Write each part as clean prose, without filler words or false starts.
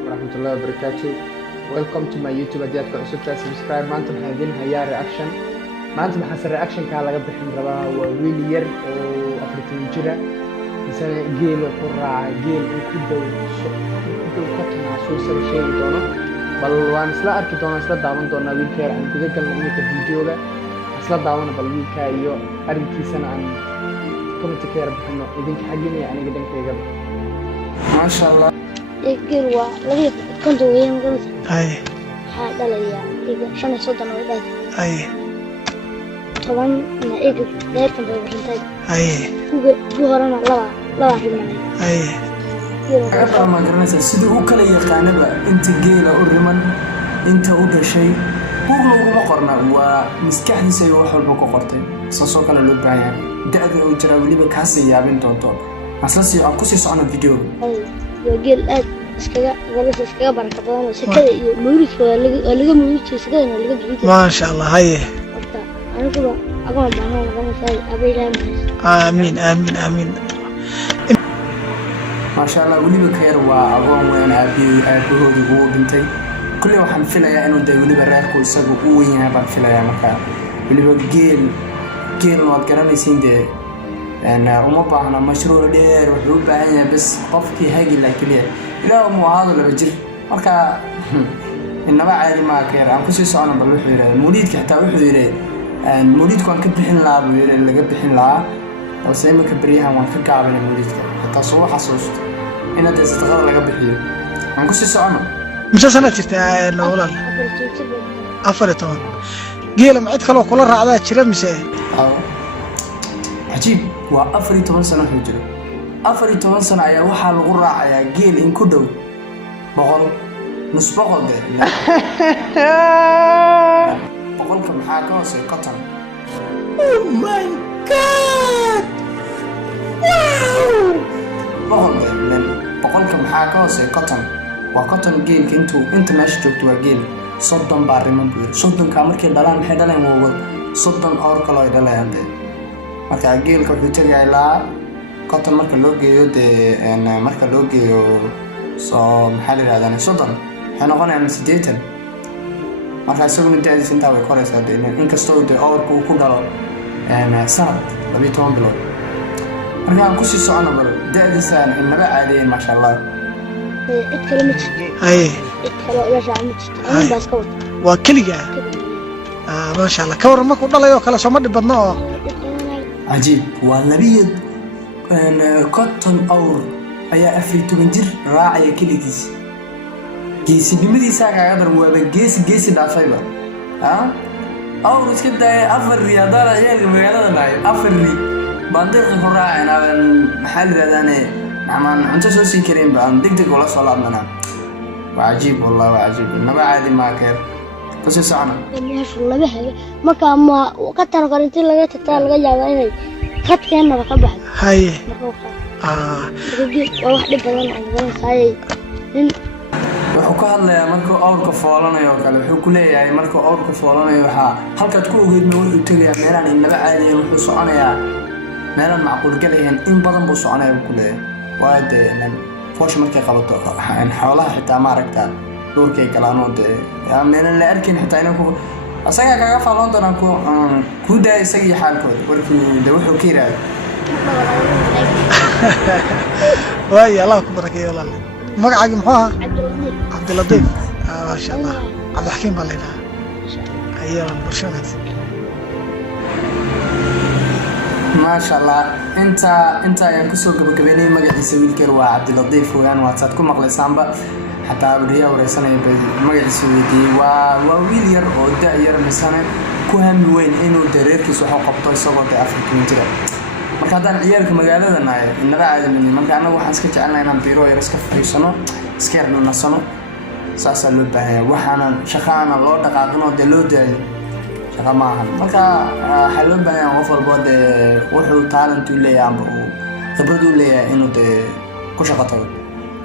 warahmatullahi wabarakatuh. Welcome to my YouTube hadii aad ku cusub tahay subscribe maanta waxaan idin hayaa reaction. maanta maxaa reaction ka laga bixin rabaa waa wiil yar oo 40 jira isana geel ku raacay geel ku dhow kotna soo sheegi doono bal waan isla arki doonaa isla daawan doonaa wiilka yar aan gudaha galnay videoga isla daawana bal wiilka iyo arinkiisana aan comment ka yar bixino idinka xaggina aniga dhankayga ma sha Allah geel waa laga konto weyn ganas ay hada la yaa iga shan soddon oo dhaad ay toban na iga deertan bay waxintay ay ugu horana laba rimanay ay أنا ما قرنت سيد وكل يقانبه أنت جيل أورمان أنت أودشي وغلو ما قرنا ومسكحني سيروح البقورتين صوصو كلا لبعيا ده وجرا ولي بكاسي يا بنت طنطا أساسي أقصي صعنا الفيديو يا جيل اسكا غلس اسكا بركة بدن سكده موريس ولا موريس سكده ولا بنت ما شاء الله هاي أنا كده أقوم بعمل غلس أبي لا آمين آمين آمين ما شاء الله ولي بكير وأقوم وين أبي هودي هو بنتي كل يوم حنفلها إنه ده ولي بريركو يسقو قوي يعني بنفلها مكان ولي بجيل وقت كنا نسين ده أنا وما بعنا مشروع دير وحروب بعينه بس قفكي هاجي لكليه لا مو هذا اللي بجر مكان إنما عادي ما كير عم كل شيء صارنا بروح يرى موليد حتى روح يرى الموليد كان كبرين لعب يرى اللي كبرين لعب أو سيما كبريها وان كعب الموليد حتى صوح حصوصت إن ده استغرب لك بحيل عم كل شيء صارنا مش سنة ترتا الأولى أفرتون جيل معد خلوا كل الرعاة تشرب مساء عجيب وأفرتون سنة هجرة أفرتون سنة يا وحال الغرة يا جيل إن كدو بقول نص بقول ده بقول كم حاجة سيقطن Oh my God! Wow! بقول كم حاجة سيقطن وقطن جيل أنت ماشي جبت وجيل صدّن بارمن بير صدّن كامر كده دلان محد دلان وول صدّن أور كلا دلان ده مركا جيل كبيرة جايلا قطن مركا لوجيو ده إن مركا لوجيو صا محل هذا صدّن إحنا قلنا عن سديتن مركا سوون ده سنتا وكورس هذا إن كستو ده أور كودا إن سنة لبيتهم بلون مركا كوسي سوانا بلو ده لسان إن بقى عادين ما شاء الله اتكلمت أي اتكلم رجع مت بس كوت وكلية ما شاء الله كور ما كنا لا يأكل سماد بدنا عجيب والنبي أن قطن أور أي أفريتو بنجر راعي كليكيس جيس بمدي ساعة قدر هو بجيس دافعه ها أور إيش كده أفري هذا يعني مجرد ما أفري بندر خراعي أنا محل هذا عمان أنت شو سي كريم بان دق ولا صلاة منا وعجيب والله وعجيب إنما عادي ما كير بس يسعنا ما شاء الله بحاجة ما كان ما وقتنا قرنت لقى تطلع لقى جابيني خد كأنه ركبه هاي واحد بدل عن غير هاي wuxuu ka hadlayaa markuu awrka foolanayo kale wuxuu ku leeyahay markuu awrka foolanayo waxa halkaad ku ogeyd ma uu tagayaa meelaan inaba caadiyan wuxuu soconayaa meelaan macquul galayeen in badan buu soconayaa ku leeyahay وهذا فوش مركي قبضته إن حولها حتى ما ركتها دور كي كلامه ده يعني من اللي أركين حتى أنا كو أصلاً كذا فلان ده أنا كو ده يسقي حال كود وركن ده وحو كيرا ويا الله كبرك يا الله ما عاجم محاها عبد اللطيف ما شاء الله عبد الحكيم بالله أيوة برشامات ما شاء الله أنت يعني كسوق بكبيني ما قاعد يسوي الكروة عبد اللطيف ويان واتساتكم مقلة سامبا حتى أبريا ورسنا ما قاعد يسوي دي وويل ير أو دا ير مثلا كهم وين إنه دريرك يسوي قبضة يسوي ده أفريقيا كتير marka hadaan ciyaalka magaalada naay inaba caadi ma marka anagu waxaan iska jecelnahay inaan biiro yar iska fariisano iska yarno nasano saasa loo baahay waxaana shaqaana loo dhaqaaqino de loo daayo shaqa ma ahan marka waxa loo baahay qof walba de wuxuu talent u leeyahay amba khibrad u leeyahay inuu de ku shaqo tago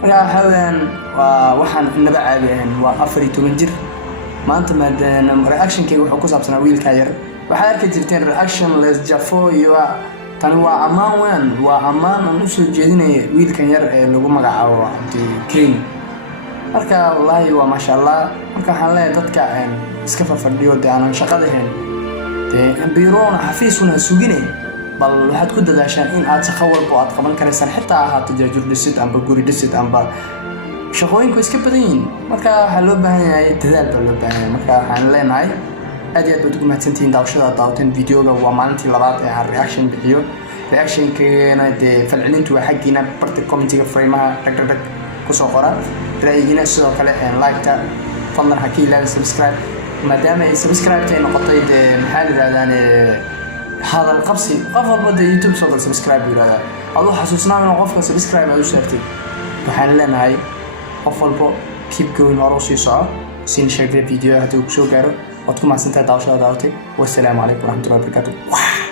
marka haween waxaan inaba caadi ahayn waa 14 jir maanta maadaama reaction-kayga wuxuu ku saabsanaa wiilka yar waxaad arki jirteen reaction les jafo iyo tani waa amaan weyn waa amaan aan u soo jeedinay wiilkan yar ee lagu magacaabo Abdi Green marka wallaahi waa maasha allah marka waxaan leeyahay dadka iska fafadhiyo dee aanan shaqada hayn dee biiroona xafiisuna sugine bal waxaad ku dadaashaan in aad shaqo walba aad qaban karaysaan xitaa ahaato jaajur dhisid amba guri dhisid amba shaqooyinku iska badan yihiin marka waxaa loo baahan yahay dadaal baa loo baahan yahay marka waxaan leenahay aad iyo aad baad ugu mahadsantihiin daawashada daawateen videoga waa maalintii labaad ee aan reaction bixiyo reactionkeena dee falcelintu waa xaggiina barta commentiga fariimaha dhag kusoo qora ra'yigiina sidoo kale like-ta fadlan ha ka ilaawin subscribe maadaama ay subscribe-ta ay noqotay dee maxaa la yidhahdaan hadal qabsi qof walba dee youtube soo gal subscribe buu yidhahdaa aduu xasuusnaa inuu qofka subscribe aad u sheegtay waxaan leenahay qof walbo keep going hore u sii soco siin sheegay video haddii uu kusoo gaaro waad ku mahadsantahay daawashada daawatay wassalaamu calaykum waraxmatullahi wabarakaatu